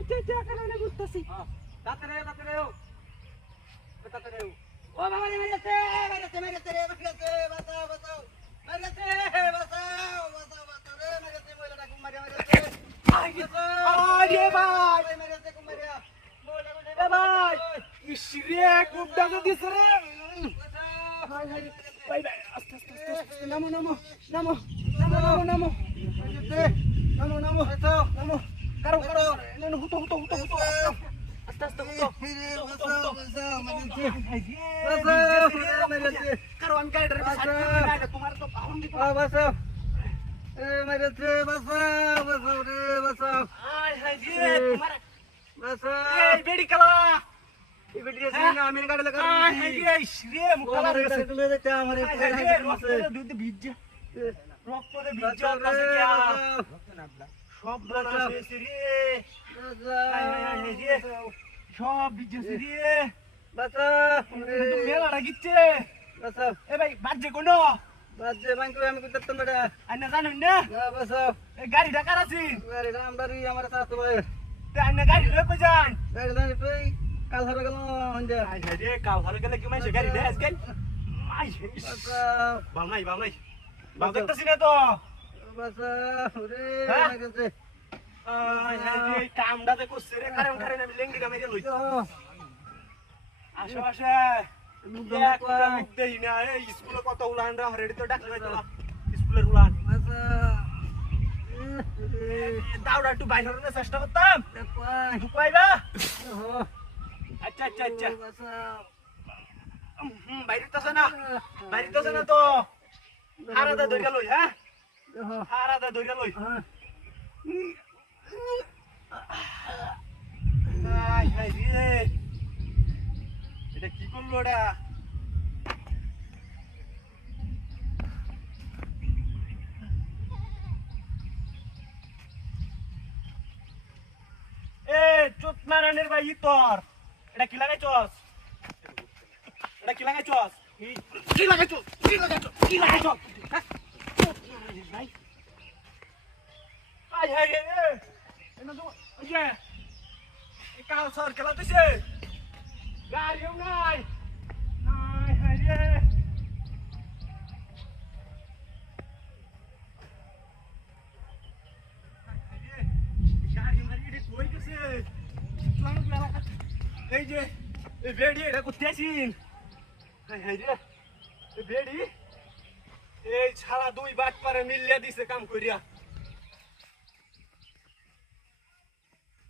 আচ্ছা কারণে বুঝতেছি তাড়াতাড়ি ও বাবা রে মেরেছে রে বাঁচাও মেরেছে বাঁচাও রে মেরেছে মহিলাটাকে মেরেছে আরে ভাই মেরেছে কুমারিয়া এ ভাই ইসরে কুবডা দিছে রে হাই ভাই আস্তে নামো নামো কারো নেন হুতো আস্তে মেরেছে কারো আমি গাড়ি তোমার তো পাউন দিতে বাঁচাও মেরেছে বাঁচাও রে বাঁচাও আয় হাই রে তোমার বাঁচাও এই বেডি কালা এই বেটি আছে না আমি গাড়ি লাগা আয় হাই রে ইসরে মুকালা রে তুলে দিতে আমারে দুধ ভিজে রক্ততে ভিজে আছে কি সব বলা হয়েছে রে আয় রে সব ভিজেছে রে মেলা লাগিচ্ছে বাঁচাও এ ভাই বাজে কোনো বাজে ব্যাংক আমি করতাম বেটা আইনা জানেন না বাঁচাও এই গাড়ি ঢাকার আছে গাড়ি নাম্বারই আমার সাথে ভাই তে আইনা গাড়ি লয়ে কই যান গাড়ি দাঁড়ি তুই কাল ধরে গেল হন্দে আয় রে কাল হারে গেলে কি মাইছে গাড়ি দেয় আজকে আয় বাঁচাও বাল নাই বাল দেখতেছি না তো বাঁচাও রে হ্যাঁ? মেরেছে আয় রে কামডা দেখো সেরে কারে আমি লেঙ্গি গামে লই আসে দেই না এই স্কুলে কত উলান রা হরেডি তো ডাকলে তো স্কুলের উলান দাউড়া একটু বাইরে হওয়ার চেষ্টা করতাম ঢুকাইবা আচ্ছা বাইরে তো না তো হারাদা ধরে লই হ্যাঁ হারাদা ধরে লই হাই রে এটা কি করলো ওটা এ চোট মারানের ভাই তোর এটা কি লাগাইছস হ্যাঁ? ভাই আই হাই রে এনা তো ওই যে এই কাল সর খেলা দিছে গাড়িও নাই আই হাই রে এই যে এই বেড়ি এটা করতে আসিন এই বেড়ি এই ছাড়া দুই বাট পারে মিলিয়ে দিছে কাম করিয়া